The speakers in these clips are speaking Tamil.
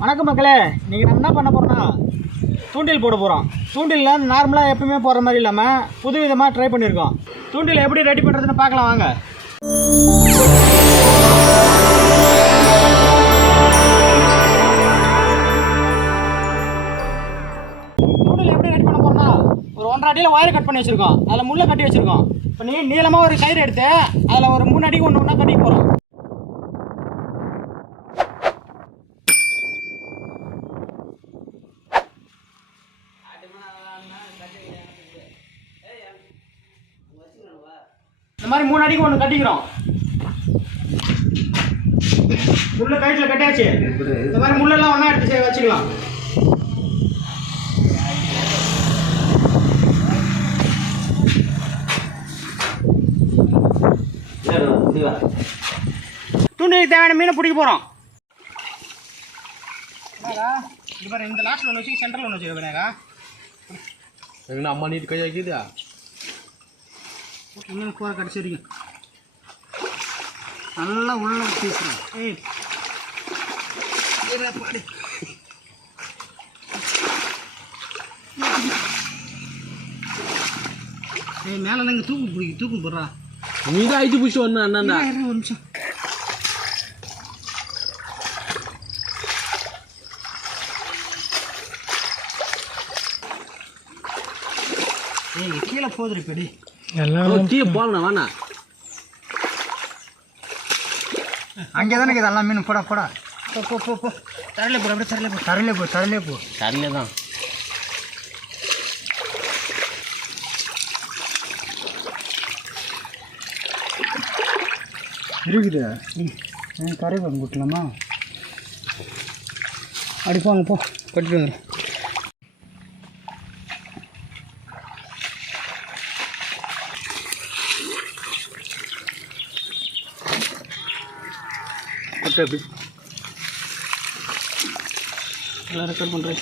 வணக்கம் மக்களே இன்றைக்கி நம்ம என்ன பண்ண போகிறோம்னா தூண்டில் போட போகிறோம் தூண்டிலில் நார்மலாக எப்பவுமே போடுற மாதிரி இல்லாமல் புது விதமாக ட்ரை பண்ணியிருக்கோம் தூண்டில் எப்படி ரெடி பண்ணுறதுன்னு பார்க்கலாம் வாங்க. தூண்டில் எப்படி ரெடி பண்ண போகிறோம்னா ஒரு ஒன்றரை அடியில் ஒயர் கட் பண்ணி வச்சுருக்கோம். அதில் முள்ளை கட்டி வச்சுருக்கோம். இப்போ நீ நீளமாக ஒரு கயிறு எடுத்து அதில் ஒரு மூணு அடிக்கு ஒன்று ஒன்றா கட்டி போகிறோம் இந்த மாதிரி மூணு அடிக்கு ஒன்று கட்டிக்கிறோம். முள்ளு கயிற்றுல கட்டியாச்சு. இந்த மாதிரி முள்ளெல்லாம் ஒன்றா எடுத்து செய்ய வச்சுக்கலாம். தூண்டிலுக்கு தேவையான மீனை பிடிக்க போகிறோம் இது பாரு இந்த லாஸ்ட்டில் ஒன்று வச்சு சென்டரில் ஒன்று வச்சுக்கா அம்மா நீட்டு கை இன்னும் கூரை கடிச்சு வரைக்கும் நல்லா உள்ள பேசுகிறேன் ஏய். பாடு. ஏய் மேலே நாங்கள் தூக்கு பிடிக்கும் தூக்கு போடுறா. நீ தான் ஐச்சு பிடிச்சி ஒன்று அண்ணா இரு, இரு, ஒரு நிமிஷம். ஏய் கீழே போதுரு இப்படி டீ போகணா வாண்ணா? அங்கே தானே இதெல்லாம் மீன். போடா போடா. போ போ போ போ. தரையில போ அப்படியே தரையில போ. தரையில போ தரையில போ. தரல தான். இருக்குது. ம் கரை பக்கம் கூட்டலாமா அப்படி போங்க போ. கட்டிட்டு வந்துடும் அப்படி எல்லாம் ரெக்கார்ட் பண்ணுறேன்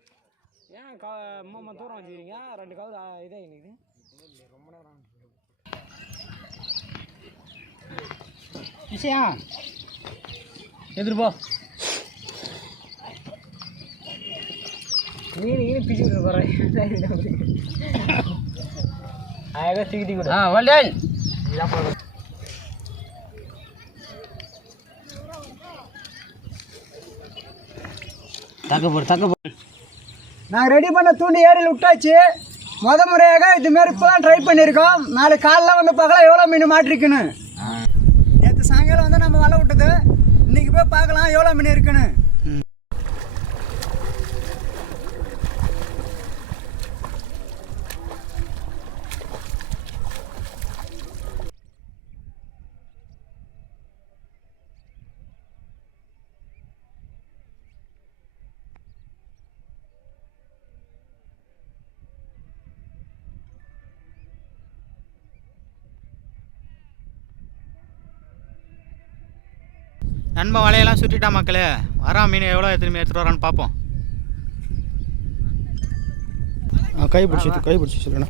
ஏன் கா அம்மா தூரம் வச்சுக்கிறீங்க? ரெண்டு கவுரு இதே இன்னைக்கு விஷயா எதிர்போ மீன் ஈனு பிச்சு விட்டு போகிறேன் அழகாக தூக்கிட்டு கூட. ஆ வல்டன் தக்க போடு தக்க போடு. நாங்கள் ரெடி பண்ண தூண்டி ஏரியில் விட்டாச்சு. முத முறையாக இதுமாரி இப்போ ட்ரை பண்ணியிருக்கோம். நாளைக்கு காலைல வந்து பார்க்கலாம் எவ்வளோ மீன் மாட்டிருக்குன்னு. நேற்று சாயங்காலம் வந்து நம்ம வலை விட்டது. இன்னைக்கு போய் பார்க்கலாம் எவ்வளோ மீன் இருக்குன்னு. நண்ப வலையெல்லாம் சுற்றிட்டா மக்களே வரா மீன் எவ்வளோ திரும்பி எடுத்துகிட்டு வரான்னு பார்ப்போம் ஆ கை பிடிச்சி கை பிடிச்சி சொல்லுண்ணா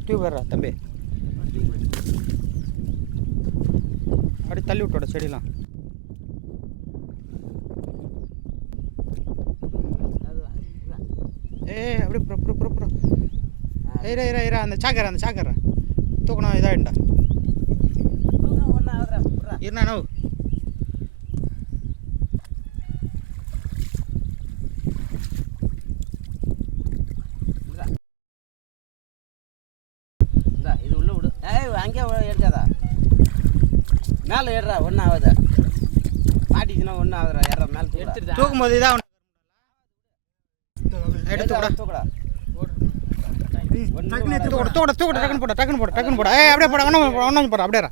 டியூப் வர்றா தம்பி. அப்படி தள்ளி விட்டோட செடிலாம் ஏய் அப்படியே ஏய் இரா இரா அந்த சாக்கரை அந்த சாக்கரை தூக்கணும் இதாகிட்டா இருண்ணா நோ இது உள்ள விடு ஏய் அங்கே எடுக்காதா மேலே ஏடுறா ஒன்றும் ஆகாது மாட்டிச்சுன்னா ஒன்றும் ஆகுதுடா ஏற மேலே எடுத்துட்டு தூக்கும் போது இதாக எடுத்து கூட தூக்கடா தூக்கட தூக்கட தூக்கட டக்குன்னு போட டக்குன்னு போட டக்குன்னு போட ஏய் அப்படியே போட ஒன்றும் ஒன்றும் போட அப்படியே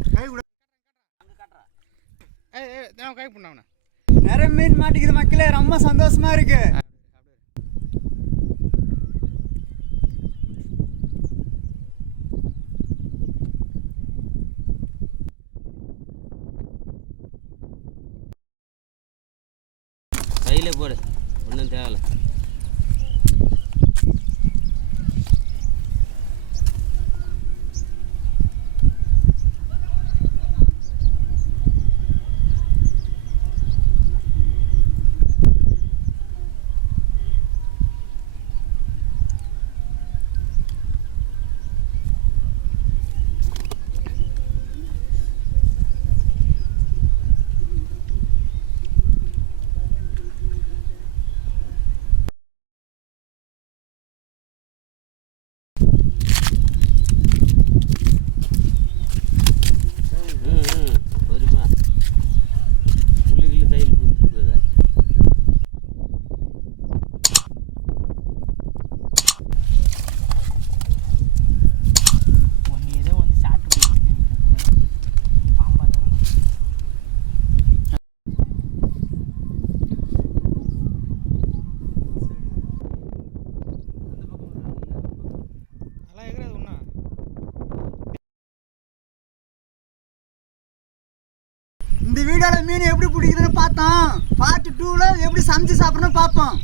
ஏய் ஏய் நான் கை பண்ண அவனை. நிறைய மீன் மாட்டிக்குது மக்களே ரொம்ப சந்தோஷமா இருக்கு. கையிலே போடு ஒன்றும் தேவையில்ல. இந்த வீடியோவில் மீன் எப்படி பிடிக்குதுன்னு பார்த்தோம் பார்ட் டூவில் எப்படி சமைச்சு சாப்பிடணும்னு பார்ப்போம்